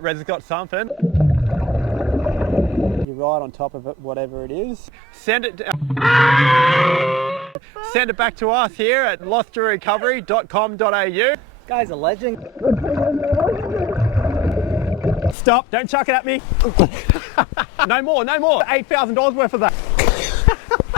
Red's has got something. You're right on top of it, whatever it is. Send it back to us here at losttorecovery.com.au. Guy's a legend. Stop, don't chuck it at me. No more, no more. $8,000 worth of that.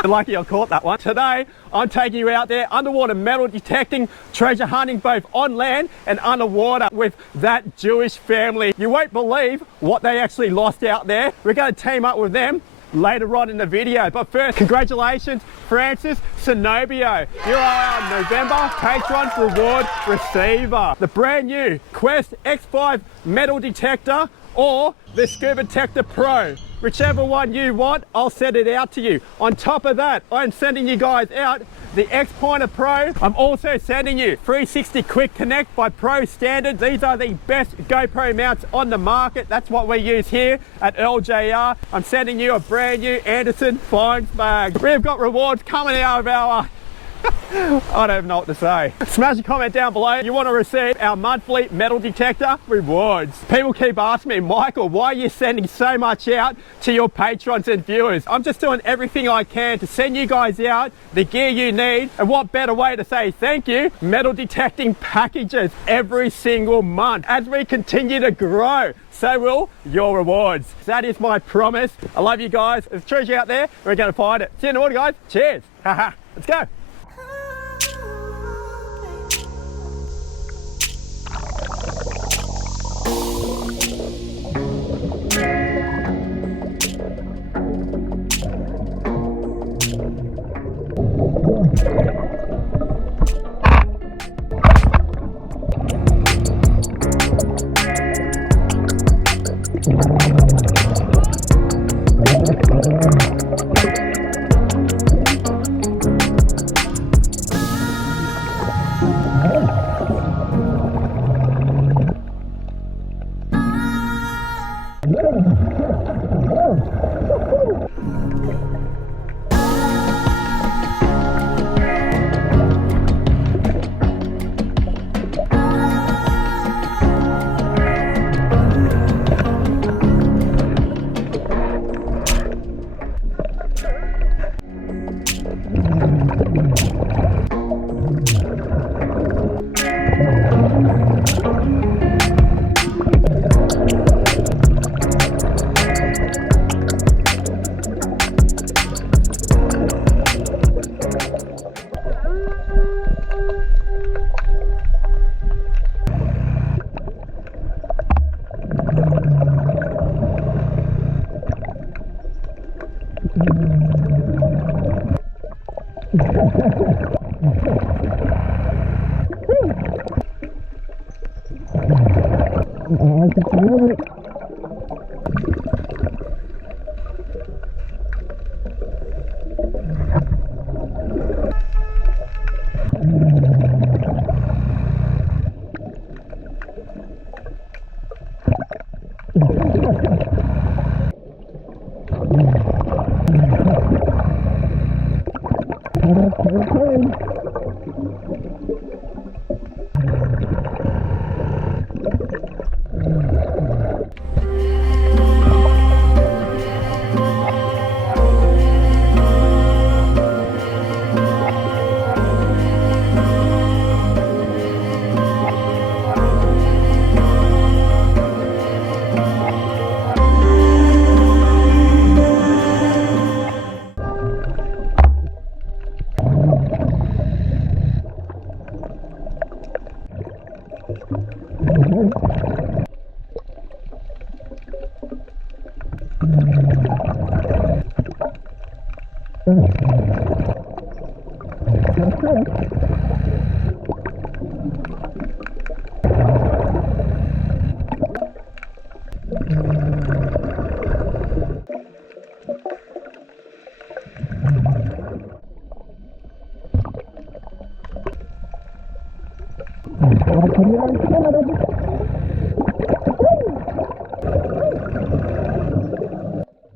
Lucky I caught that one. Today, I'm taking you out there underwater metal detecting, treasure hunting both on land and underwater with that Jewish family. You won't believe what they actually lost out there. We're going to team up with them later on in the video. But first, congratulations, Francis SINOBIO. You are our November Patron Reward receiver. The brand new Quest X5 metal detector or the SCUBA TECTOR Pro. Whichever one you want, I'll send it out to you. On top of that, I'm sending you guys out the X-Pointer Pro. I'm also sending you 360 Quick Connect by Pro Standard. These are the best GoPro mounts on the market. That's what we use here at LJR. I'm sending you a brand new Anderson Finds bag. We've got rewards coming out of our I don't even know what to say. Smash a comment down below. You want to receive our monthly metal detector rewards. People keep asking me, Michael, why are you sending so much out to your patrons and viewers? I'm just doing everything I can to send you guys out the gear you need. And what better way to say thank you? Metal detecting packages every single month. As we continue to grow, so will your rewards. That is my promise. I love you guys. There's treasure out there. We're going to find it. See you in the water, guys. Cheers. Haha. Let's go.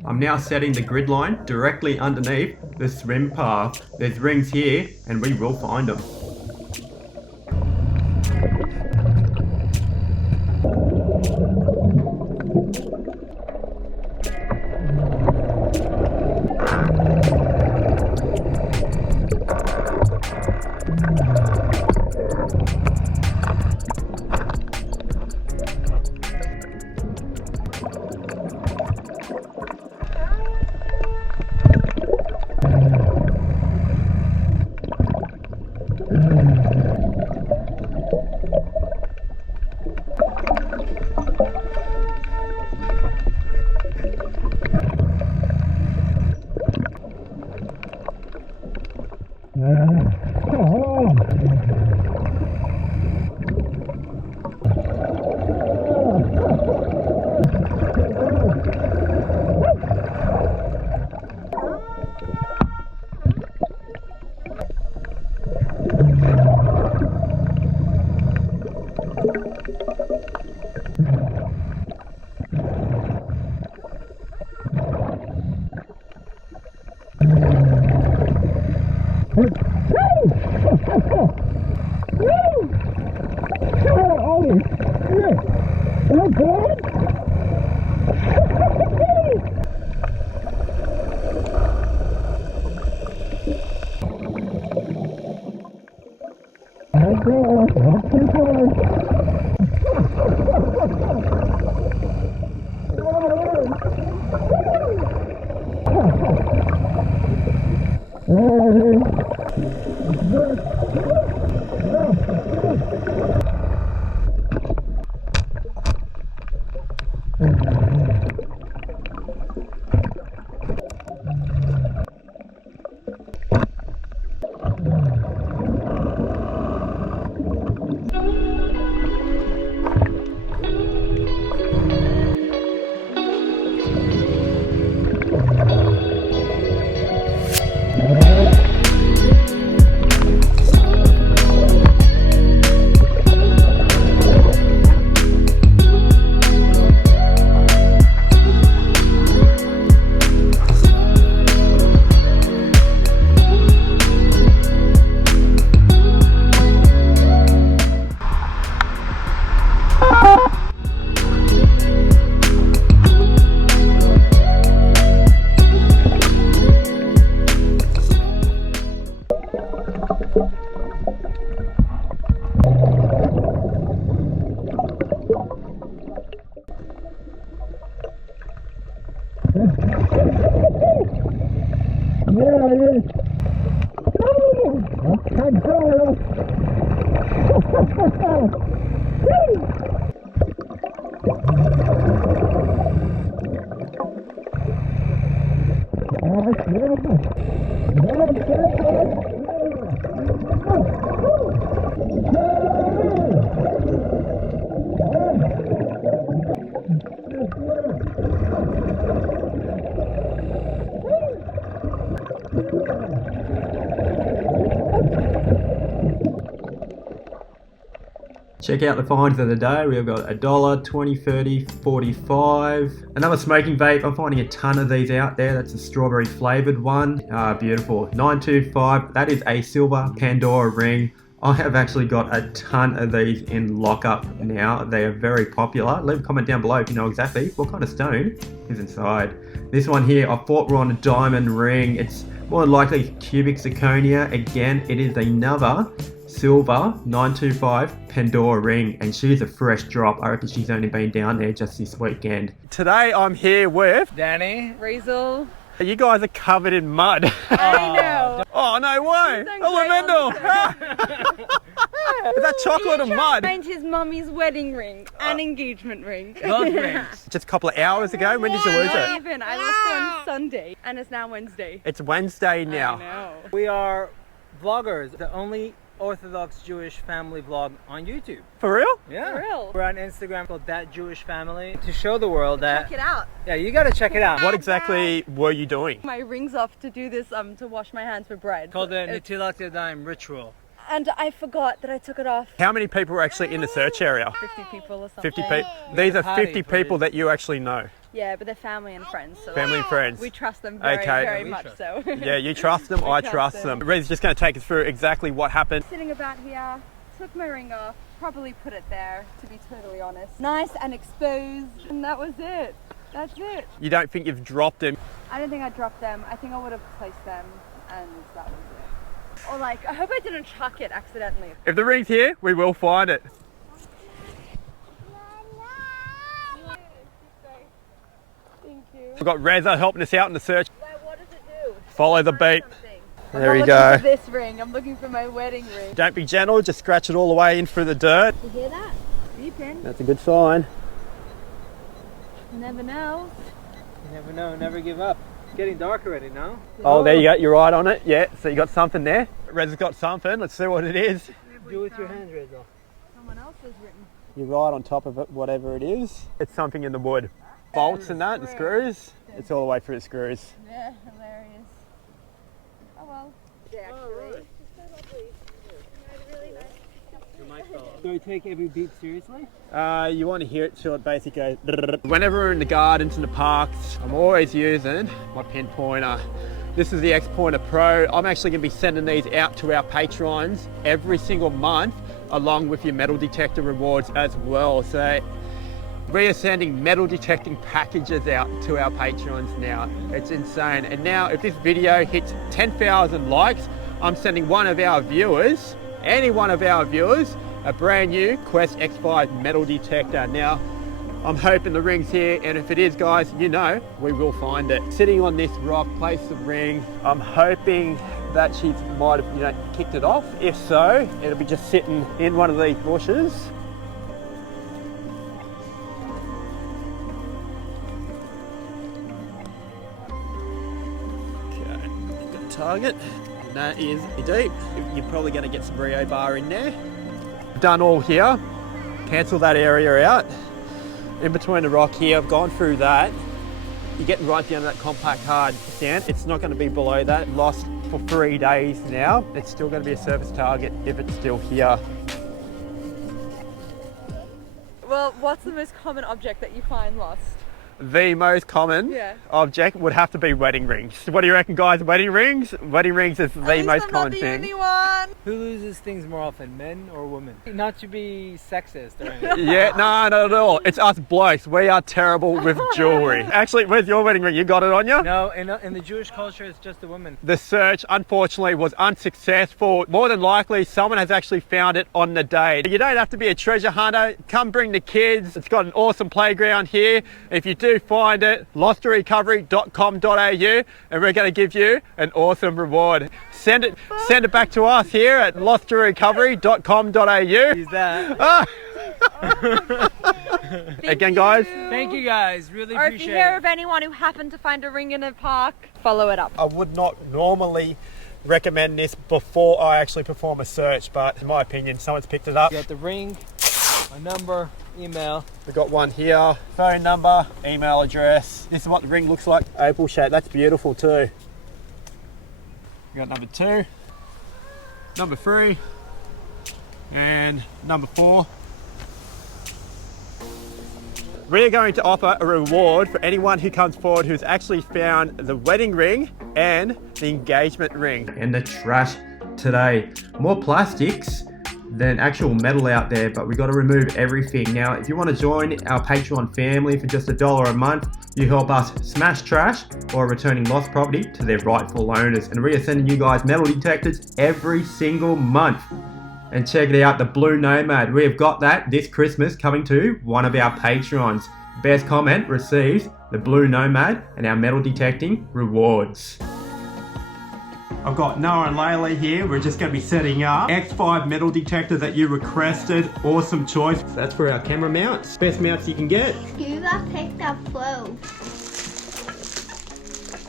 I'm now setting the grid line directly underneath the swim path. There's rings here and we will find them. Check out the finds of the day. We've got $1, 20, 30, 45. Another smoking vape. I'm finding a ton of these out there. That's a strawberry flavored one. Beautiful. 925. That is a silver Pandora ring. I have actually got a ton of these in lockup now. They are very popular. Leave a comment down below if you know exactly what kind of stone is inside. This one here, I thought we're on a diamond ring. It's more than likely cubic zirconia. Again, it is another silver 925 Pandora ring, and she's a fresh drop. I reckon she's only been down there just this weekend. Today I'm here with Danny. Riesel. You guys are covered in mud. I know. Oh, no way. Don't Is that chocolate and mud? Find his mummy's wedding ring and engagement ring. Both rings. Just a couple of hours ago. When did you lose Not it? even. I lost it on Sunday and it's now Wednesday. It's Wednesday I now. know. We are vloggers, the only Orthodox Jewish family vlog on YouTube. For real? Yeah. For real. We're on Instagram called That Jewish Family to show the world that. Check it out. Yeah, you gotta check it out. What exactly were you doing? My ring's off to do this, to wash my hands for bread. Called the It's- Netilat Yadayim ritual. And I forgot that I took it off. How many people were actually in the search area? 50 people or something. 50 people. These are Party, 50 people that you actually know. Yeah, but they're family and friends. So Family and friends. we trust them very, Okay. very Yeah, we much trust so. Yeah, you trust them, I trust them. Rez's just going to take us through exactly what happened. Sitting about here, took my ring off, probably put it there, to be totally honest. Nice and exposed, and that was it. That's it. You don't think you've dropped them? I don't think I dropped them. I think I would have placed them, and that was it. Or like, I hope I didn't chuck it accidentally. If the ring's here, we will find it. Thank you. We've got Reza helping us out in the search. Wait, what does it do? Follow the beat. I'm There not you looking go. for this ring. I'm looking for my wedding ring. Don't be gentle, just scratch it all the way in through the dirt. You hear that? Beeping. That's a good sign. You never know. You never know, never give up. It's getting dark already now. Oh, there you go, you're right on it. Yeah, so you got something there. Reza's got something, let's see what it is. Do with your hands, Reza. Someone else has written. You're right on top of it, whatever it is. It's something in the wood. Bolts and that, the screws. It's all the way through the screws. Yeah, hilarious. Oh well. Yeah, actually. Do we take every beat seriously? You want to hear it till it basically goes. Whenever we're in the gardens and the parks, I'm always using my pinpointer. This is the X-Pointer Pro. I'm actually going to be sending these out to our patrons every single month, along with your metal detector rewards as well. So We are sending metal detecting packages out to our patrons now. It's insane. And now if this video hits 10,000 likes, I'm sending one of our viewers, any one of our viewers, a brand new Quest X5 metal detector. Now, I'm hoping the ring's here, and if it is, guys, you know, we will find it. Sitting on this rock, place the ring. I'm hoping that she might have, you know, kicked it off. If so, it'll be just sitting in one of these bushes. Okay, got a target. And that is deep. You're probably going to get some rebar in there. Done all here. Cancel that area out. In between the rock here, I've gone through that. You're getting right down to that compact hard sand. It's not going to be below that. Lost for 3 days now. It's still going to be a surface target if it's still here. Well, what's the most common object that you find lost? The most common object would have to be wedding rings. What do you reckon, guys? Wedding rings? Wedding rings is the most common thing. I'm not the only one. Who loses things more often, men or women? Not to be sexist or anything. Yeah, no, not at all. It's us blokes. We are terrible with jewelry. Actually, where's your wedding ring? You got it on you? No, in the Jewish culture, it's just a woman. The search, unfortunately, was unsuccessful. More than likely, someone has actually found it on the day. You don't have to be a treasure hunter. Come bring the kids. It's got an awesome playground here. If you do find it, losttorecovery.com.au, and we're going to give you an awesome reward. Send it back to us here at losttorecovery.com.au. Use that. Again, guys. Thank you guys, really Or appreciate it. if you hear of anyone who happened to find a ring in a park, follow it up. I would not normally recommend this before I actually perform a search, but in my opinion, someone's picked it up. You got the ring, a number, email. We've got one here, phone number, email address. This is what the ring looks like, opal shape. That's beautiful too. We got number 2, number 3, and number 4. We're going to offer a reward for anyone who comes forward who's actually found the wedding ring and the engagement ring. And the trash today. More plastics than actual metal out there, but we got to remove everything. Now, if you want to join our Patreon family for just $1 a month, you help us smash trash or returning lost property to their rightful owners. And we are sending you guys metal detectors every single month. And check it out, the Blue Nomad. We have got that this Christmas coming to one of our patrons. Best comment receives the Blue Nomad and our metal detecting rewards. I've got Noah and Layla here. We're just going to be setting up X5 metal detector that you requested. Awesome choice. That's for our camera mounts. Best mounts you can get. SCUBA picked up flow.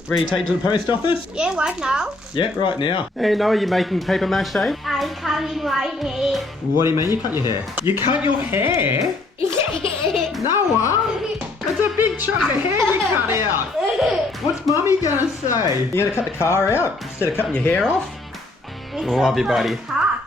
Ready to take to the post office? Yeah, right now. Yeah, right now. Hey Noah, you making paper mache? I'm cutting my hair. What do you mean you cut your hair? You cut your hair? Noah, that's a big chunk of hair you cut out. What's mummy gonna say? You gonna cut the car out instead of cutting your hair off? Love you, buddy. Mwah.